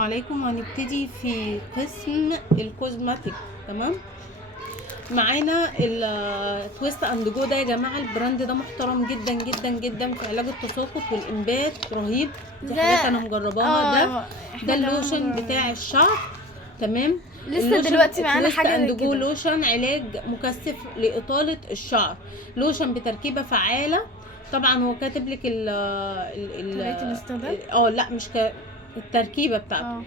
عليكم. هنبتدي في قسم الكوزماتيك. تمام، معانا التويست اند جو ده يا جماعه. البراند ده محترم جدا جدا جدا في علاج التساقط والانبات، رهيب. دي حاجات انا مجرباها. ده اللوشن بتاع الشعر. تمام، لسه دلوقتي معانا تويست حاجه اند زي جو كده. لوشن علاج مكثف لاطاله الشعر. لوشن بتركيبه فعاله. طبعا هو كاتب لك طريقه الاستخدام. لا مش التركيبه بتاعته.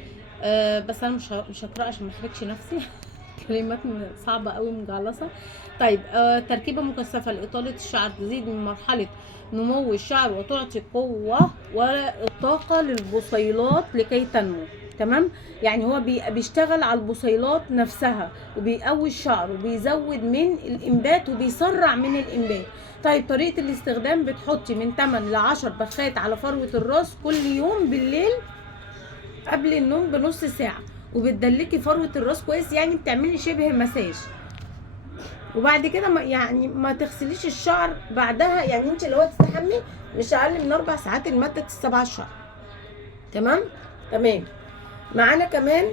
بس انا مش هقرا عشان ما احرجش نفسي. كلمات صعبه قوي مجعلصه. طيب، تركيبه مكثفه لاطاله الشعر، تزيد من مرحله نمو الشعر وتعطي قوه والطاقه للبصيلات لكي تنمو. تمام، يعني هو بيشتغل على البصيلات نفسها، وبيقوي الشعر، وبيزود من الانبات، وبيسرع من الانبات. طيب، طريقه الاستخدام: بتحطي من 8 ل 10 بخات على فروه الراس كل يوم بالليل قبل النوم بنص ساعه، وبتدلكي فروه الراس كويس، يعني بتعملي شبه مساج. وبعد كده ما تغسليش الشعر بعدها، يعني انت لو تستحمي مش اقل من 4 ساعات لمده السبع شهر. تمام. معانا كمان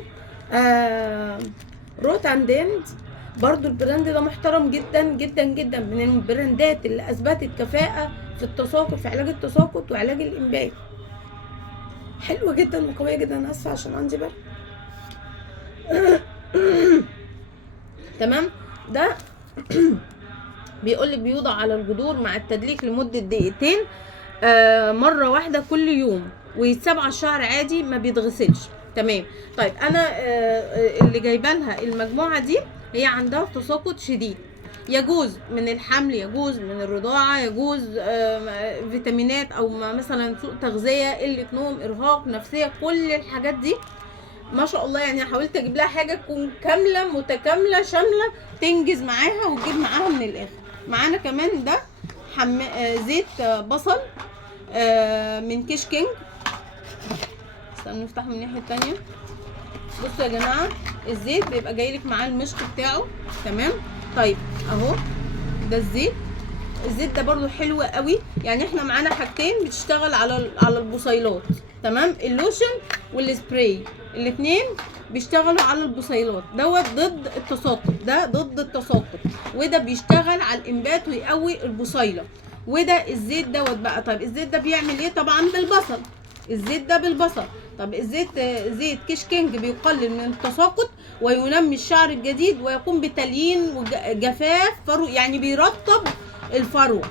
روت اند اند. برضو البراند ده محترم جدا جدا جدا، من البراندات اللي اثبتت كفاءه في التساقط، في علاج التساقط وعلاج الانبات. حلوه جدا وقويه جدا. انا اسفه عشان عندي برد. تمام. ده بيقول لك بيوضع على الجذور مع التدليك لمده دقيقتين مره واحده كل يوم، ويتساب على الشعر عادي، ما بيتغسلش. تمام. طيب، انا اللي جايبه لها المجموعه دي هي عندها تساقط شديد، يجوز من الحمل، يجوز من الرضاعه، يجوز فيتامينات، او مثلا سوء تغذيه، قله نوم، ارهاق، نفسيه، كل الحاجات دي ما شاء الله. يعني حاولت اجيب لها حاجه تكون كامله متكامله شامله، تنجز معاها وتجيب معاها من الاخر. معانا كمان ده زيت بصل من كيش كينج. استنوا نفتحه من الناحيه التانيه. بصوا يا جماعه، الزيت بيبقى جايلك معاه المشط بتاعه. تمام. طيب اهو، ده الزيت ده برضو حلو قوي. يعني احنا معانا حاجتين بتشتغل على البصيلات. تمام، اللوشن والسبراي، الاثنين بيشتغلوا على البصيلات. دوت ضد التساقط، ده ضد التساقط، وده بيشتغل على الانبات ويقوي البصيله. وده الزيت دوت بقى. طيب الزيت ده بيعمل ايه؟ طبعا بالبصل. الزيت ده بالبصل. طب زيت كيش كينج بيقلل من التساقط وينمي الشعر الجديد، ويقوم بتليين وجفاف فرو، يعني بيرطب الفروه.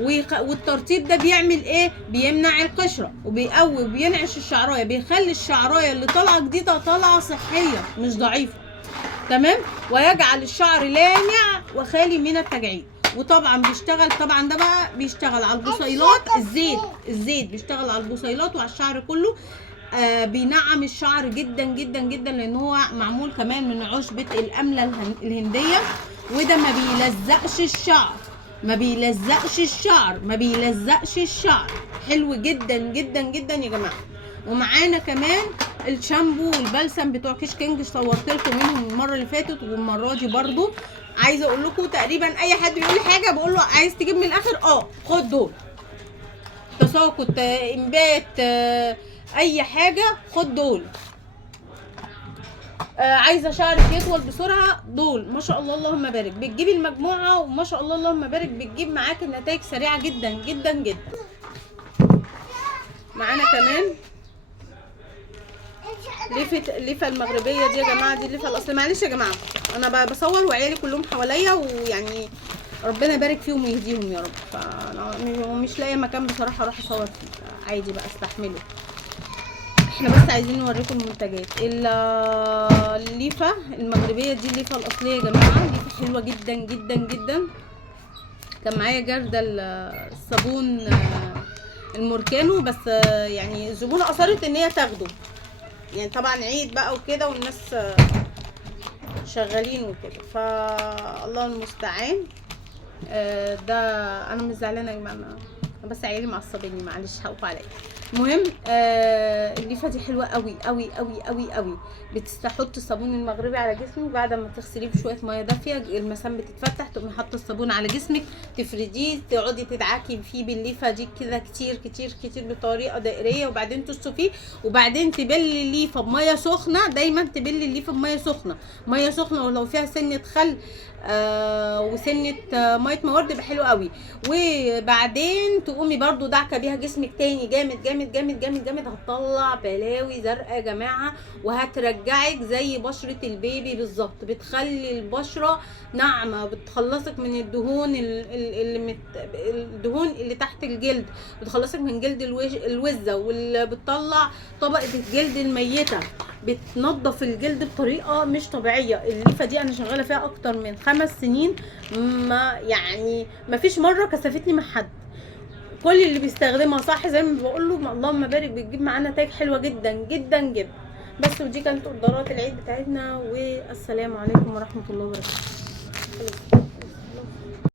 والترطيب ده بيعمل ايه؟ بيمنع القشره، وبيقوي وبينعش الشعرايه، بيخلي الشعرايه اللي طالعه جديده طالعه صحيه مش ضعيفه. تمام، ويجعل الشعر لامع وخالي من التجاعيد. وطبعا بيشتغل، طبعا ده بقى بيشتغل على البصيلات. الزيت بيشتغل على البصيلات وعلى الشعر كله. بينعم الشعر جدا جدا جدا، لان هو معمول كمان من عشبة الأملة الهندية. وده ما بيلزقش الشعر. حلو جدا جدا جدا يا جماعة. ومعانا كمان الشامبو والبلسم بتوع كيش كينج، صورت لكم منهم المره اللي فاتت والمره دي برضو. عايزه اقول لكم تقريبا اي حد بيقول حاجه بقول له عايز تجيب من الاخر، خد دول. تساقط، انبات، اي حاجه خد دول. عايزه شعرك يطول بسرعه، دول ما شاء الله اللهم بارك. بتجيبي المجموعه وما شاء الله اللهم بارك، بتجيب معاك النتائج سريعه جدا جدا جدا. معانا كمان الليفه المغربيه دي يا جماعه. دي الليفه الاصليه. معلش يا جماعه انا بصور وعيالي كلهم حواليا، ويعني ربنا يبارك فيهم ويهديهم يا رب. فانا مش لاقيه مكان بصراحه اروح اصور فيه، عادي بقى استحمله. احنا بس عايزين نوريكم المنتجات. الليفه المغربيه دي الليفه الاصليه يا جماعه. ليفه حلوه جدا جدا جدا. كان معايا جردل الصابون الموركانو، بس يعني الزبونه اصرت ان هي تاخده، يعني طبعا عيد بقى وكده والناس شغالين وكده، فالله المستعان. ده انا مش زعلانه يا جماعه، بس عيالي معصبيني، معلش حقكم عليا. المهم الليفه دي حلوه قوي قوي قوي قوي قوي. بتحط الصابون المغربي على جسمك بعد ما تغسليه بشويه ميه دافيه، المسام بتتفتح، تقومي حاطه الصابون على جسمك، تفرديه، تقعدي تدعكي فيه بالليفه دي كده كتير كتير كتير بطريقه دائريه، وبعدين تصفيه، وبعدين تبلي الليفه بميه سخنه. دايما تبلي الليفه بميه سخنه، ميه سخنه ولو فيها سنه خل وسنه ميه موارد يبقى حلو قوي. وبعدين تقومي برضو دعكه بيها جسمك تاني جامد جامد جامد جامد جامد. هتطلع بلاوي زرقاء يا جماعه، وهترجعك زي بشره البيبي بالظبط. بتخلي البشره ناعمه، بتخلصك من الدهون الدهون اللي تحت الجلد، بتخلصك من جلد الوزه، وبتطلع طبقه الجلد الميته، بتنظف الجلد بطريقه مش طبيعيه. الليفه دي انا شغاله فيها اكتر من 5 سنين، ما فيش مره كسفتني مع حد. كل اللي بيستخدمها صح زي ما بقول له اللهم بارك بتجيب معانا نتائج حلوه جدا جدا جدا. بس ودي كانت اوردرات العيد بتاعتنا، والسلام عليكم ورحمه الله وبركاته.